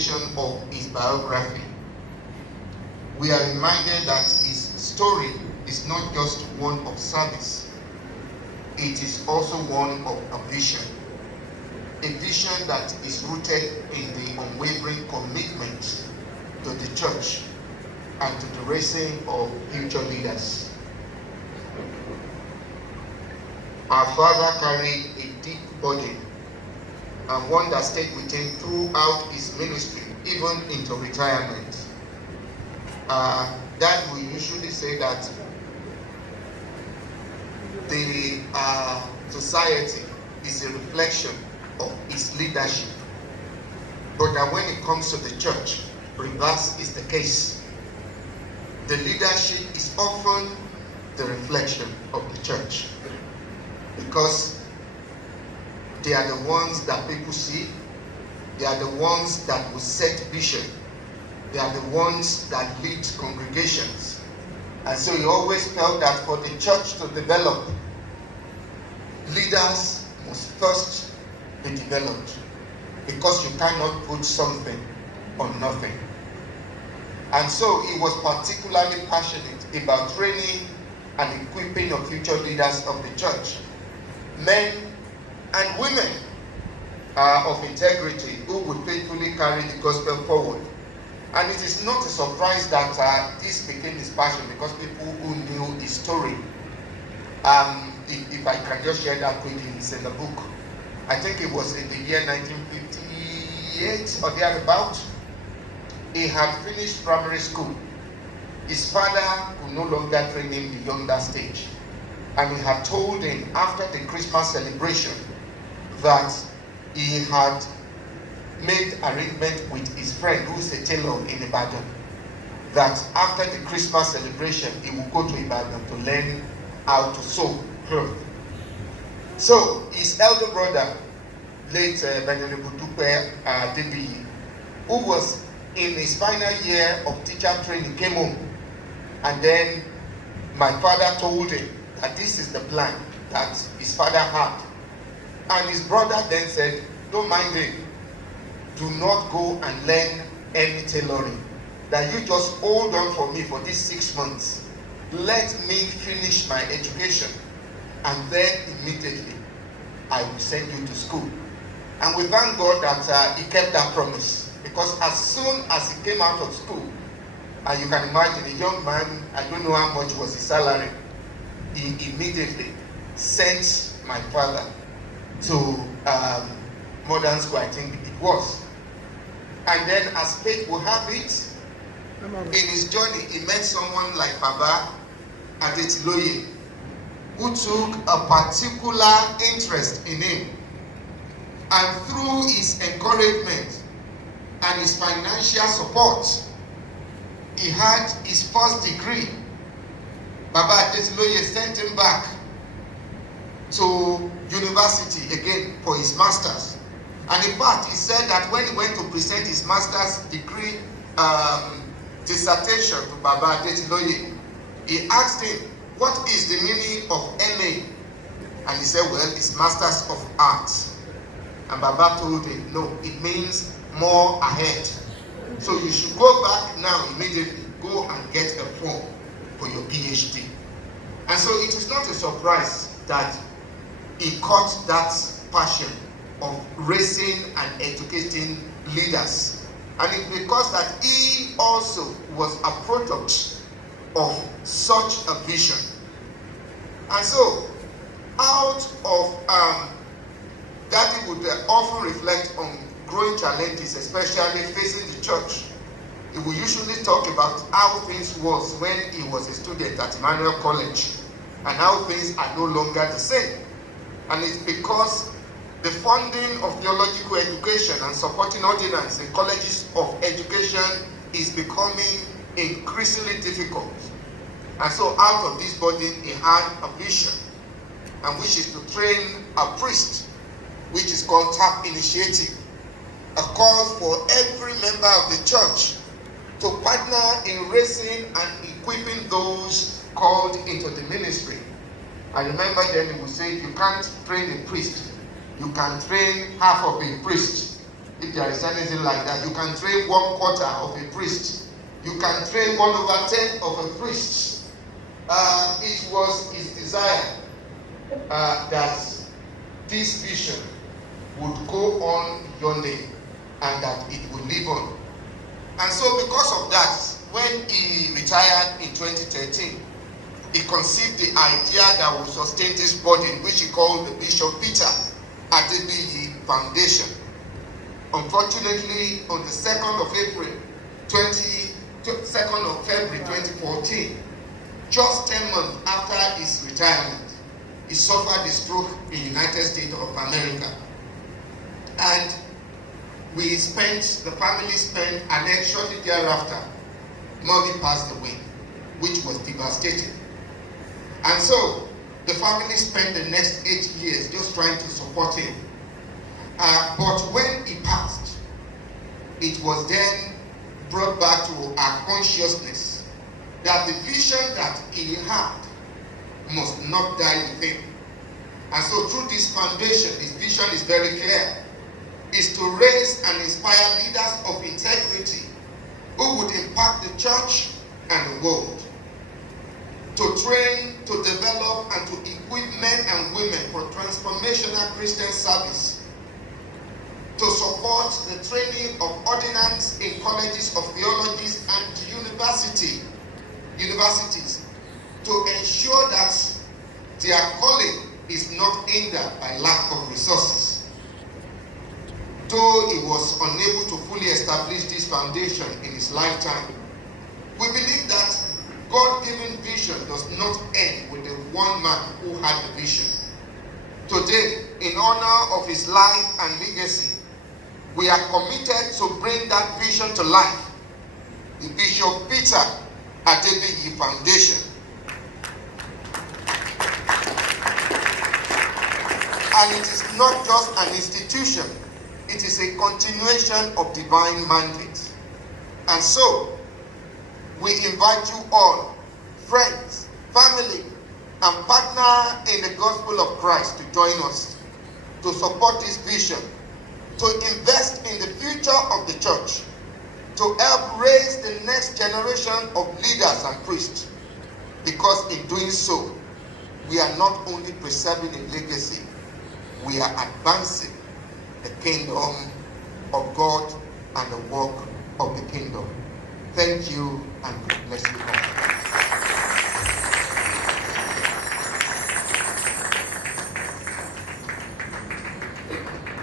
publication of his biography, we are reminded that his story is not just one of service, it is also one of a vision that is rooted in the unwavering commitment to the church and to the raising of future leaders. Our father carried a deep burden, and one that stayed with him throughout his ministry, even into retirement. That we usually say that the society is a reflection of his leadership, but that when it comes to the church, reverse is the case. The leadership is often the reflection of the church, because they are the ones that people see, they are the ones that will set vision, they are the ones that lead congregations. And so he always felt that for the church to develop, leaders must first be developed, because you cannot put something on nothing. And so he was particularly passionate about training and equipping of future leaders of the church, men and women of integrity who would faithfully carry the gospel forward. And it is not a surprise that this became his passion, because people who knew his story, if I can just share that quickly, it's in the book. I think it was in the year 1958 or thereabout. He had finished primary school. His father could no longer train him beyond that stage. And he had told him after the Christmas celebration that he had made arrangement with his friend who's a tailor in Ibadan, that after the Christmas celebration he would go to Ibadan to learn how to sew clothes. So his elder brother, late Bishop Adebiyi, who was in his final year of teacher training, came home, and then my father told him that this is the plan that his father had. And his brother then said, don't mind him, do not go and learn any tailoring, that you just hold on for me for these 6 months. Let me finish my education, and then immediately I will send you to school. And we thank God that he kept that promise, because as soon as he came out of school, and you can imagine a young man, I don't know how much was his salary, he immediately sent my father to modern school, I think it was. And then, as fate will have it, in his journey he met someone like Baba Adebiyi, who took a particular interest in him, and through his encouragement and his financial support, he had his first degree. Baba Adebiyi sent him back to university again for his master's. And in fact, he said that when he went to present his master's degree dissertation to Baba Adebiyi, he asked him, what is the meaning of MA? And he said, well, it's Masters of Arts. And Baba told him, no, it means more ahead. So you should go back now immediately, go and get a form for your PhD. And so it is not a surprise that he caught that passion of raising and educating leaders. And it's because that he also was a product of such a vision. And so, out of that, he would often reflect on growing challenges, especially facing the church. He would usually talk about how things was when he was a student at Emmanuel College, and how things are no longer the same. And it's because the funding of theological education and supporting ordinance in colleges of education is becoming increasingly difficult. And so out of this burden, he had a vision, and which is to train a priest, which is called TAP Initiative, a call for every member of the church to partner in raising and equipping those called into the ministry. I remember then he would say, if you can't train a priest, you can train half of a priest. if there is anything like that. You can train 1/4 of a priest. You can train 1/10 of a priest. It was his desire that this vision would go on yonding and that it would live on. And so because of that, when he retired in 2013, he conceived the idea that would sustain this body, which he called the Bishop Peter Adebiyi Foundation. Unfortunately, on the 2nd of February 2014, just 10 months after his retirement, he suffered a stroke in the United States of America. And the family spent, and then shortly thereafter, Mommy passed away, which was devastating. And so, the family spent the next 8 years just trying to support him. But when he passed, it was then brought back to our consciousness that the vision that he had must not die with him. And so through this foundation, his vision is very clear, is to raise and inspire leaders of integrity who would impact the church and the world, to train, to develop, and to equip men and women for transformational Christian service, to support the training of ordinands in colleges of theologies and universities, to ensure that their calling is not hindered by lack of resources. Though he was unable to fully establish this foundation in his lifetime, we believe that God-given vision does not end with the one man who had the vision. Today, in honor of his life and legacy, we are committed to bring that vision to life, the Bishop Peter Adebiyi Foundation. And it is not just an institution, it is a continuation of divine mandate. And so, we invite you all, friends, family, and partner in the gospel of Christ to join us to support this vision, to invest in the future of the church, to help raise the next generation of leaders and priests. Because in doing so, we are not only preserving a legacy, we are advancing the kingdom of God and the work of the kingdom. Thank you, and God bless you all.